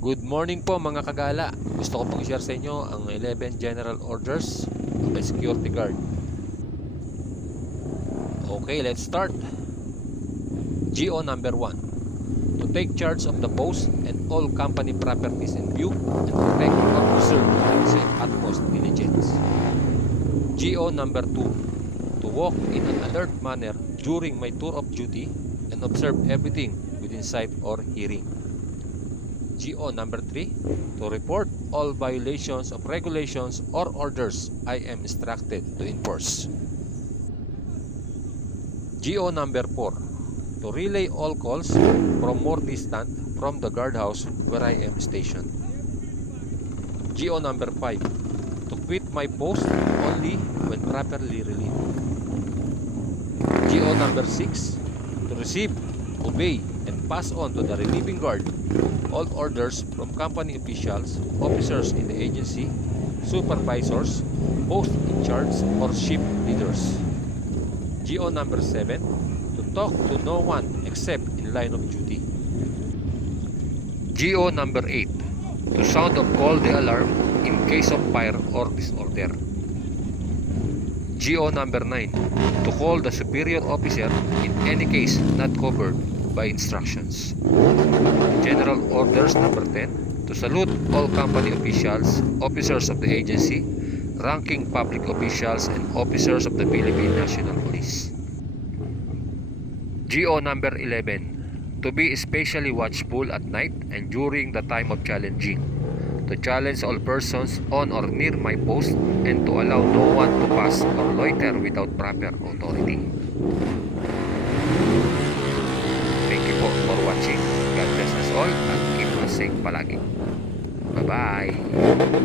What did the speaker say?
Good morning po mga kagala. Gusto ko pong share sa inyo ang 11 general orders of a security guard. Okay, let's start. GO number 1. To take charge of the post and all company properties in view and protect or preserve with utmost diligence. GO number 2. To walk in an alert manner during my tour of duty and observe everything within sight or hearing. GO number 3, to report all violations of regulations or orders I am instructed to enforce. GO number 4, to relay all calls from more distant from the guardhouse where I am stationed. GO number 5, to quit my post only when properly relieved. GO number 6, to receive, obey, and pass on to the relieving guard all orders from company officials, officers in the agency, supervisors, post in charge, or ship leaders. GO number 7, to talk to no one except in line of duty. GO number 8, to sound or call the alarm in case of fire or disorder. GO number 9, to call the superior officer in any case not covered by instructions. General orders number 10, to salute all company officials, officers of the agency, ranking public officials, and officers of the Philippine National Police. GO number 11, to be especially watchful at night and during the time of challenging, to challenge all persons on or near my post and to allow no one to pass or loiter without proper authority. Thank you po for watching. God bless us all at keep us safe palagi. Bye-bye!